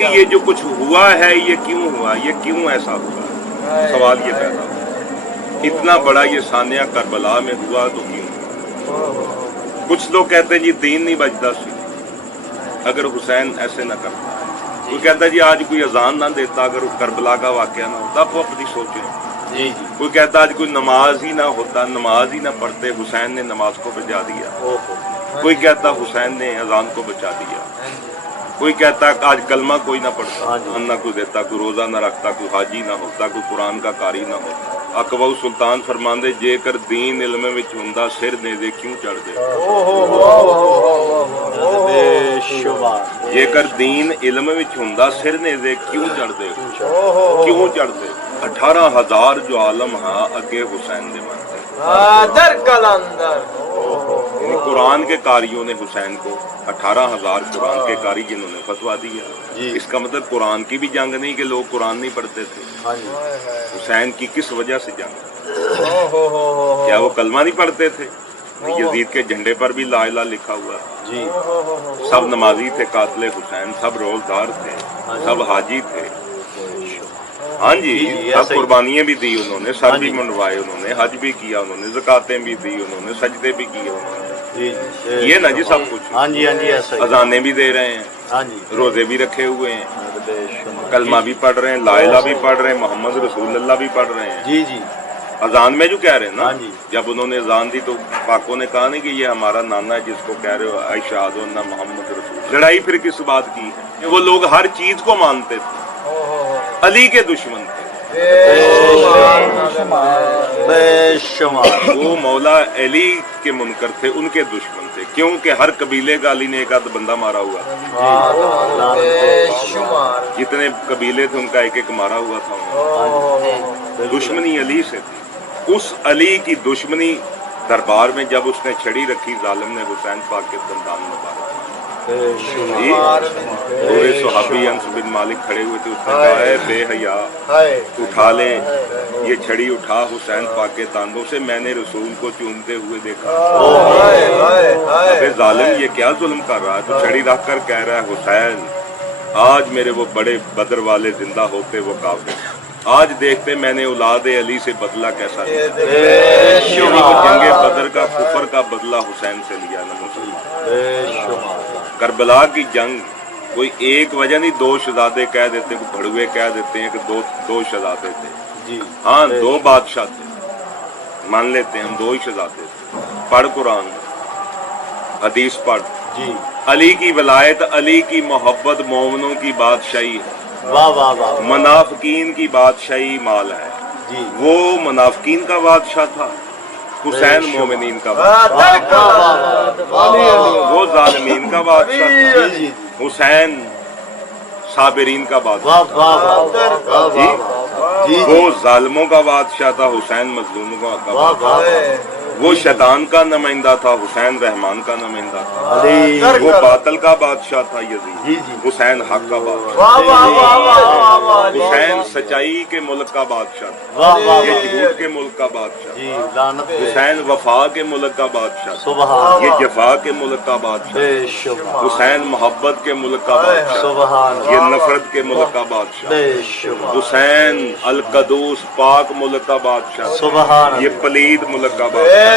कि ये जो कुछ हुआ है ये क्यों हुआ, ये क्यों ऐसा हुआ, सवाल ये पैदा हुआ। इतना बड़ा ये सानिया करबला में हुआ तो क्यों। कुछ लोग कहते हैं जी दीन नहीं बचता सी अगर हुसैन ऐसे ना करता। कोई कहता है जी आज कोई अजान ना देता अगर करबला का वाकया ना होता। वो अपनी सोचे जी जी। कोई कहता आज कोई नमाज ही ना होता, नमाज ही ना पढ़ते, हुसैन ने नमाज को बचा दिया। कोई कहता हुसैन ने अजान को बचा दिया। कोई कहता आज कलमा कोई ना पढ़ता, ना कोई देता, कोई रोजा ना रखता, कोई हाजी ना होता, कोई कुरान का कारी ना होता। अकबर सुल्तान फरमांदे जेकर दीन इल्म विच हुंदा सिर नेज़े क्यों चढ़दे। जेकर दीन इल्म विच हुंदा सिर नेज़े क्यों चढ़दे, क्यों चढ़दे। 18,000 जो आलम हा अगे हुसैन दे मनदे। कुरान के कारियों ने हुसैन को 18,000 कुरान के कारी जिन्होंने फतवा दिया। इसका मतलब कुरान की भी जंग नहीं कि लोग कुरान नहीं पढ़ते थे। हुसैन की किस वजह से जंग, क्या वो कलमा नहीं पढ़ते थे। यजीद के झंडे पर भी ला इलाहा लिखा हुआ जी। सब नमाजी थे कातिल हुसैन, सब रोजदार थे, सब हाजी थे। हाँ जी, सब कुर्बानियां भी दी उन्होंने, सर भी मुंडवाए उन्होंने, हज भी किया उन्होंने, ज़कातें भी दी उन्होंने, सजदे भी किए उन्होंने। ये ना जी सब कुछ। हाँ जी हाँ जी ऐसा ही। अजाने भी दे रहे हैं, हाँ जी, रोजे भी रखे हुए हैं, कलमा भी पढ़ रहे हैं, ला इलाहा भी पढ़ रहे हैं, मोहम्मद रसूलुल्लाह भी पढ़ रहे हैं जी जी। अजान में जो कह रहे हैं ना, जब उन्होंने अजान दी तो पाकों ने कहा नहीं कि ये हमारा नाना है जिसको कह रहे हो अशहदु अन्ना मोहम्मद रसूल। लड़ाई फिर किस बात की है। वो लोग हर चीज को मानते थे, अली के दुश्मन थे। वो मौला अली के मुनकर थे, उनके दुश्मन थे। क्योंकि हर कबीले का अली ने एक आध बंदा मारा हुआ। जितने कबीले थे उनका एक एक मारा हुआ था। दुश्मनी अली से थी। उस अली की दुश्मनी दरबार में जब उसने छड़ी रखी, जालिम ने हुसैन पाक के दंदान में मारा। पूरे सहाबी अंस बिन मालिक खड़े हुए थे। उसने कहा है बेहया उठा ले ये छड़ी, उठा हुसैन पाक के तांडों से, मैंने रसूल को चूमते हुए देखा। अबे जालिम ये क्या जुल्म कर रहा है। तो छड़ी रख कर कह रहा है हुसैन आज मेरे वो बड़े बदर वाले जिंदा होते वो काफिर, आज देखते मैंने औलाद अली से बदला कैसा लिया। जंगे बदर का कुफर का बदला हुसैन से लिया ना मुसलमान। करबला की जंग कोई एक वजह नहीं, दो शहजादे कह देते, भड़ुए कह देते हैं कि दो शहजादे थे जी। हाँ दो बादशाह थे, मान लेते हैं हम, दो ही शहजादे थे। पढ़ कुरान हदीस पढ़ जी। अली की वलायत, अली की मोहब्बत मोमनों की बादशाही है। वाह वाह वाह। मुनाफिकीन की बादशाही माल है जी। वो मुनाफिकीन का बादशाह था, हुसैन मोमिनीन का बादशाह, वो जालिमीन का बादशाह था, हुसैन साबिरीन का बादशाह जी। वो जालिमों का बादशाह था, हुसैन मजलूमों का बादशाह। वो शैतान का नुमाइंदा था, हुसैन रहमान का नुमाइंदा था। वो बातिल का बादशाह था यजीद, हुसैन हक का बादशाह। हुसैन सच्चाई के मुल्क का बादशाह था, ये झूठ के मुल्क का बादशाह। हुसैन वफा के मुल्क का बादशाह, ये जफा के मुल्क का बादशाह। हुसैन मोहब्बत के मुल्क का बादशाह, ये नफरत के मुल्क का बादशाह। हुसैन अल कदूस पाक मुल्क का बादशाह, ये पलीद मुल्क का बादशाह।